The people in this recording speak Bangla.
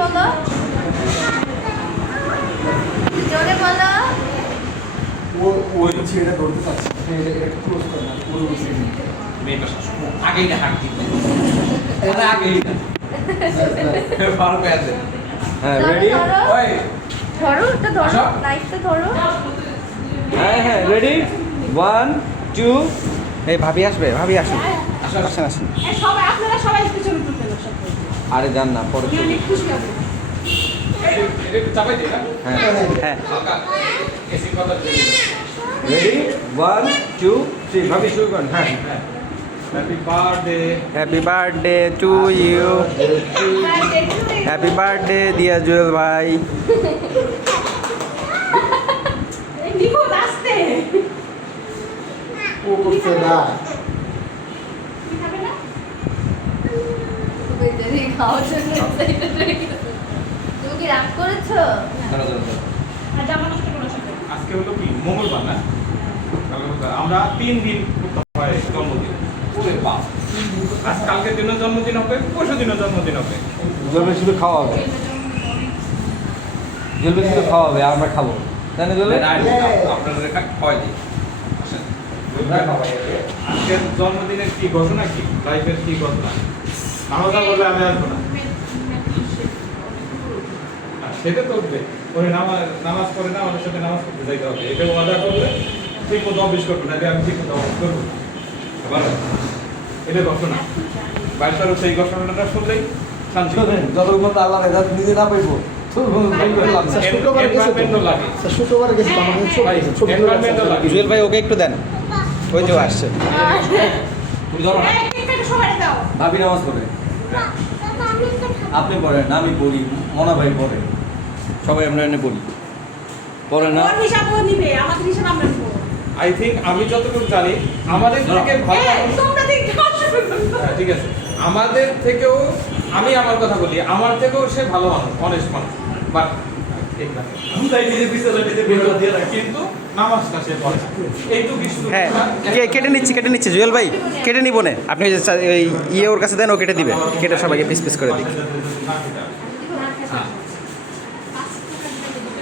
বলো, জোরে বলো। ওই ছেলেটা ধরতে পারছে এটা ক্লোজ করে না পুরো মেয়েটা শাসন আগেই না হাঁটতে এটা আগেই না ফারুক আছে হ্যাঁ ধরো, রেডি ধরো। ওই ধরো, এটা ধরো, আসো। নাইফটা ধরো। হ্যাঁ হ্যাঁ রেডি 1 2 এই ভাবি আসবে ভাবি আসুন আসো আসেন আসেন সবাই আপনারা সবাই পিছনে তুলবেন সব আরে যান না পরে চলে। খুশি হবে এটা একটু চাপাই দিই না হ্যাঁ হ্যাঁ হালকা এসি কথা দিয়ে রেডি 1 2 3 ভাবি শুরু করেন হ্যাঁ happy birthday happy birthday to you happy birthday Diya Jewel ভাই এই নিকো আসতে ও করছে না খাবে না তুমি দেরি খাওয়ার জন্য excited হয়ে গেছো। তুমি কি রাগ করেছো? ধরো ধরো ধরো আর জামা নষ্ট করো সাথে আজকে হলো কি মঙ্গলবার না আমরা 3 দিন হয় জন্মদিন ওরে বাপ আজ কালকের দিনও জন্মদিন হবে পরশু দিনও জন্মদিন হবে জুয়েল ভাই শুধু খাওয়া হবে জুয়েল ভাই শুধু খাওয়া হবে আর আমরা খাবো তাই না জুয়েল ভাই? আপনাদের এটা হয় দিই আসেন আজকের জন্মদিনের কি ঘটনা কি লাইফের কি ঘটনা নামাজ বললে আমি আসবো না সেটা তো উঠবে ওই নামাজ পড়ে না আমাদের সাথে নামাজ পড়তে যাইতে হবে এটা ওয়াদা করলে ঠিক মতো অফিস করবো না আমি ঠিক মতো অফিস করবো ভালো এটা ঘটনা বাইশার সেই ঘটনাটা শুনলেই শান্তি যতক্ষণ আল্লাহ রেজাল্ট নিজে না পাইবো শুক্রবার গেছে Environment ও লাগে। শুক্রবার গেছে তো আমাদের ছবি ভাই, ছবি environment ও লাগে। জুয়েল ভাই ওকে একটু দেন ওই যে ও আসছে তুমি ধরো না এই কেকটা সবাই দাও ভাবি নামাজ পড়ে আপনি পড়েন আমি পড়ি মনা ভাই পড়ে সবাই আমরা এনে পড়ি পড়ে না ওর হিসাব ও নিবে আমাদের হিসাব আমরা নিব আই থিঙ্ক আমি যতটুকু জানি আমাদের থেকে ভালো এই মানুষ- তোমরা ঠিক খাওয়া শুরু করো হ্যাঁ, ঠিক আছে আমাদের থেকেও আমি আমার কথা বলি আমার থেকেও সে ভালো মানুষ অনেস্ট মানুষ বাট কিন্তু নামাজটা সে পড়ে না। এইটুকু শুধু হ্যাঁ কথা। কেটে নিচ্ছি জুয়েল ভাই কেটে নিব না আপনি ওই ইয়ে ওর কাছে দেন ও কেটে দিবে কেটে সবাইকে পিস পিস করে দিই না, এটা।